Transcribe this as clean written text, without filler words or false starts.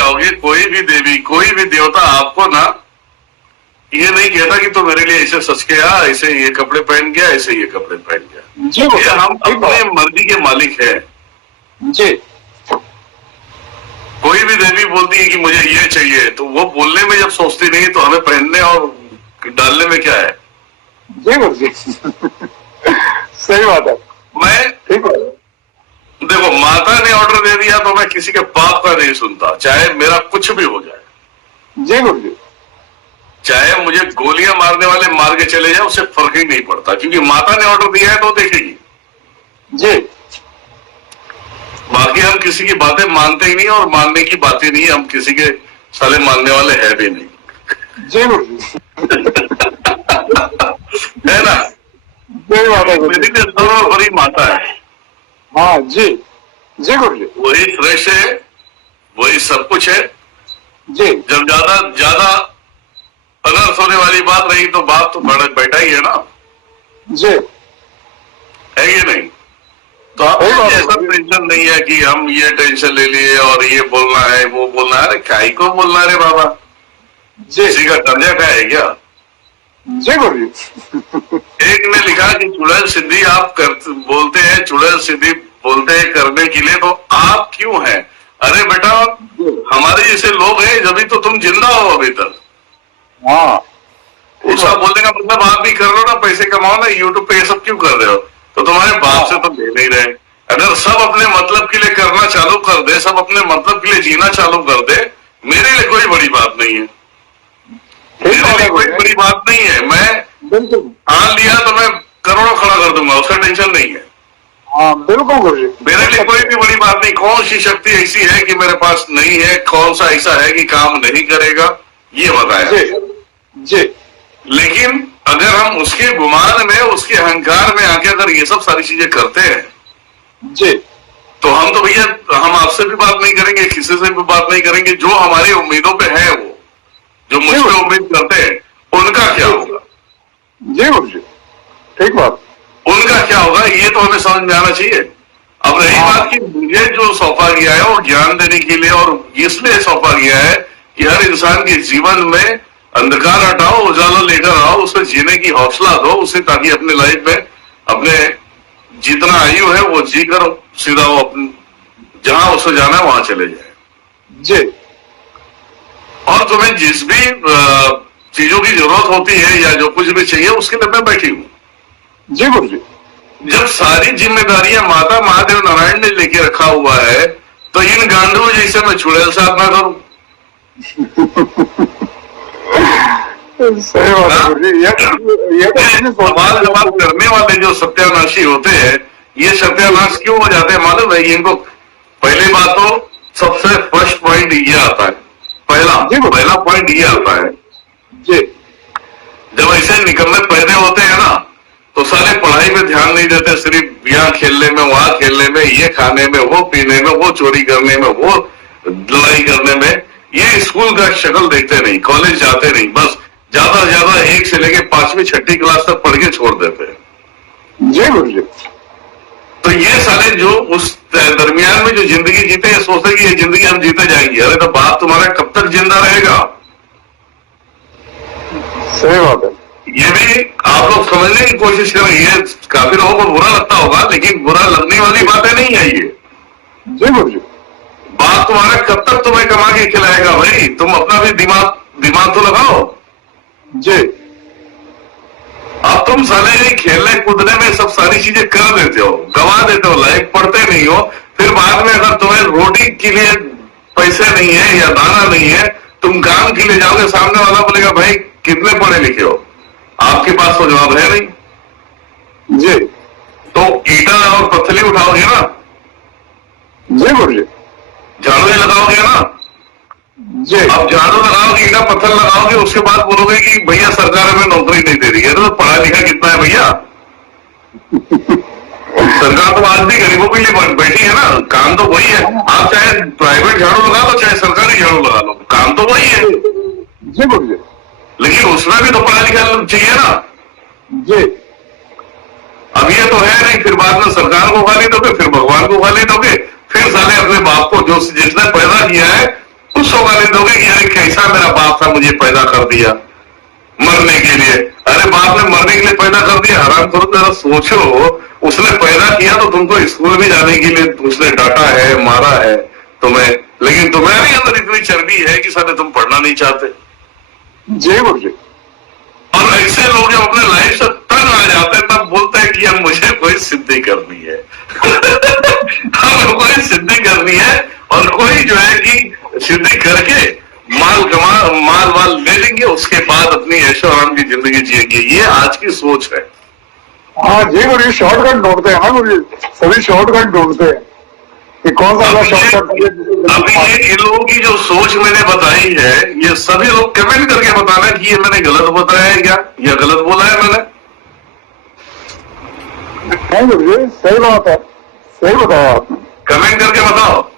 जाओगे, कोई भी देवी कोई भी देवता आपको ना ये नहीं कहता कि तो मेरे लिए ऐसे सच के आ, ऐसे ये कपड़े पहन गया, ऐसे ये कपड़े पहन गया। ये हम अपने मर्जी के मालिक है जी। कोई भी देवी बोलती है कि मुझे ये चाहिए, तो वो बोलने में जब सोचती नहीं तो हमें पहनने और डालने में क्या है। जी गुरु जी सही बात है। मैं ठीक है। देखो, माता ने ऑर्डर दे दिया तो मैं किसी के पाप का नहीं सुनता, चाहे मेरा कुछ भी हो जाए। जी गुरु जी। चाहे मुझे गोलियां मारने वाले मार के चले जाए, उससे फर्क ही नहीं पड़ता, क्योंकि माता ने ऑर्डर दिया है तो देखेगी। जी। बाकी हम किसी की बातें मानते ही नहीं, और मानने की बातें नहीं, हम किसी के साले मानने वाले हैं भी नहीं। जी गुरु जी है ना। सही बात है गुरु जी। मेरी बड़ी माता है। हाँ जी। जी गुरु जी। वही फ्रेश है, वही सब कुछ है। जी। जब ज्यादा ज्यादा अनर्थ होने वाली बात रही तो बाप तो बड़ा बैठा ही है ना। जी। है ये नहीं। तो आप ऐसा टेंशन नहीं है कि हम ये टेंशन ले लिए और ये बोलना है वो बोलना है। अरे काई को बोलना रे बाबा, किसी का कर्जा का है क्या। जी गुरु जी। एक ने लिखा कि चुड़ैल सिद्धि आप बोलते हैं, चुड़ैल सिद्धि बोलते हैं करने के लिए, तो आप क्यों हैं। अरे बेटा, हमारे जैसे लोग हैं जब तो तुम जिंदा हो अभी तक। हाँ। उसका बोलने का मतलब आप भी कर रहे हो ना, पैसे कमाओ ना, यूट्यूब पे ये सब क्यों कर रहे हो। तो तुम्हारे बाप से तो दे नहीं रहे। अगर सब अपने मतलब के लिए करना चालू कर दे, सब अपने मतलब के लिए जीना चालू कर दे, मेरे लिए कोई बड़ी बात नहीं है। मेरे लिए कोई बड़ी बात नहीं है। मैं ठान लिया तो मैं करोड़ों खड़ा कर दूंगा, उसका टेंशन नहीं है। हाँ बिल्कुल गुरु जी। मेरे लिए कोई भी बड़ी बात नहीं। कौन सी शक्ति ऐसी है कि मेरे पास नहीं है, कौन सा ऐसा है कि काम नहीं करेगा, ये बताया। जी। लेकिन अगर हम उसके गुमान में, उसके अहंकार में आके अगर ये सब सारी चीजें करते हैं जी, तो हम तो भैया, हम आपसे भी बात नहीं करेंगे, किसी से भी बात नहीं करेंगे। जो हमारी उम्मीदों पे है, वो जो मुझ पे उम्मीद करते हैं, उनका क्या होगा। जी गुरु जी, ठीक बात। उनका क्या होगा ये तो हमें समझ में आना चाहिए। अब रही बात कि मुझे जो सौंपा गया है वो ज्ञान देने के लिए, और इसलिए सौंपा गया है कि हर इंसान के जीवन में अंधकार हटाओ, उजाला लेकर आओ, उसे जीने की हौसला दो उसे, ताकि अपने लाइफ में अपने जितना आयु है वो जी कर सीधा वो अपने जहां उसे जाना है वहां चले जाए। जी। और तुम्हें जिस भी चीजों की जरूरत होती है या जो कुछ भी चाहिए, उसके लिए मैं बैठी हूं। जी गुरु जी। जब सारी जिम्मेदारियां माता महादेव नारायण ने लेके रखा हुआ है, तो इन गांडू जैसे मैं चुड़ैल साथ ना करूं। सही बात है गुरु जी। ये सवाल जवाब करने वाले जो सत्यानाशी होते हैं, ये सत्यानाश क्यों हो जाते हैं मालूम है। इनको पहली बात तो सबसे फर्स्ट पॉइंट ये आता है, पहला पॉइंट ये आता है जी। जब ऐसे निकलने पैदे होते हैं ना, तो सारे पढ़ाई में ध्यान नहीं देते, सिर्फ यहाँ खेलने में, वहां खेलने में, ये खाने में, वो पीने में, वो चोरी करने में, वो लड़ाई करने में। ये स्कूल का शक्ल देखते नहीं, कॉलेज जाते नहीं, बस ज्यादा से ज्यादा 1 से लेके 5वीं 6ठी क्लास तक पढ़ के छोड़ देते हैं। जी गुरु जी। तो ये साले जो उस दरमियान में जो जिंदगी जीते हैं, सोचते कि ये जिंदगी हम जीते जाएंगे। अरे तो बाप तुम्हारा कब तक जिंदा रहेगा। सही बात है। ये भी आप लोग समझने की कोशिश करें। ये काफी लोगों को बुरा लगता होगा, लेकिन बुरा लगने वाली बातें नहीं है ये। जी गुरु जी। बाप तुम्हारा कब तक तुम्हें कमा के खिलाएगा भाई। तुम अपना भी दिमाग तो लगाओ। जी। अब तुम साले खेलने कूदने में सब सारी चीजें कर देते हो, गवा देते हो, लाइफ पढ़ते नहीं हो। फिर बाद में अगर तुम्हें रोटी के लिए पैसे नहीं है या दाना नहीं है, तुम काम के लिए जाओगे, सामने वाला बोलेगा भाई कितने पढ़े लिखे हो, आपके पास तो जवाब है नहीं। जी। तो ईटा और पत्थली उठाओगे ना। जी गुरु जी। झाड़ू लगाओगे ना। जी। अब झाड़ू लगाओगे, ईटा पत्थर लगाओगे, उसके बाद बोलोगे कि भैया सरकार हमें नौकरी नहीं दे रही है। तो पढ़ा लिखा कितना है भैया। सरकार तो आज भी गरीबों के लिए बैठी है ना। काम तो वही है। आप चाहे प्राइवेट झाड़ू लगा लो, चाहे सरकारी झाड़ू लगा लो, काम तो वही है। जी गुरु जी। लेकिन उसमें भी तो पढ़ा लिखा चाहिए ना। जी। अब ये तो है नहीं, फिर बाद में सरकार को गाली दोगे, फिर भगवान को गाली दोगे, फिर साले अपने बाप को जो जिसने पैदा किया है उसको गाली दोगे कि अरे कैसा मेरा बाप था, मुझे पैदा कर दिया मरने के लिए। अरे बाप ने मरने के लिए पैदा कर दिया, हराम करो जरा सोचो, उसने पैदा किया तो तुमको स्कूल में जाने के लिए उसने डांटा है, मारा है तुम्हें, लेकिन तुम्हारे अंदर इतनी चर्बी है कि साले तुम पढ़ना नहीं चाहते। जी गुरु जी। और ऐसे लोग जब अपने लाइफ से तंग आ जाते हैं तब बोलते हैं कि अब मुझे कोई सिद्धि करनी है हमें कोई सिद्धि करनी है, और कोई जो है कि सिद्धि करके माल वाल ले लेंगे, उसके बाद अपनी ऐशो आराम की जिंदगी जिएंगे। ये आज की सोच है। हाँ जी गुरु जी, शॉर्टकट ढूंढते हैं ना गुरु जी, सभी शॉर्टकट ढूंढते हैं कि कौन सा शॉर्टकट। अभी ये इन लोगों की जो सोच मैंने बताई है, ये सभी लोग कमेंट करके बताना कि ये मैंने गलत बताया है क्या, या गलत बोला है मैंने। नहीं गुरु जी, सही बात है, सही बताया आपने। कमेंट करके बताओ।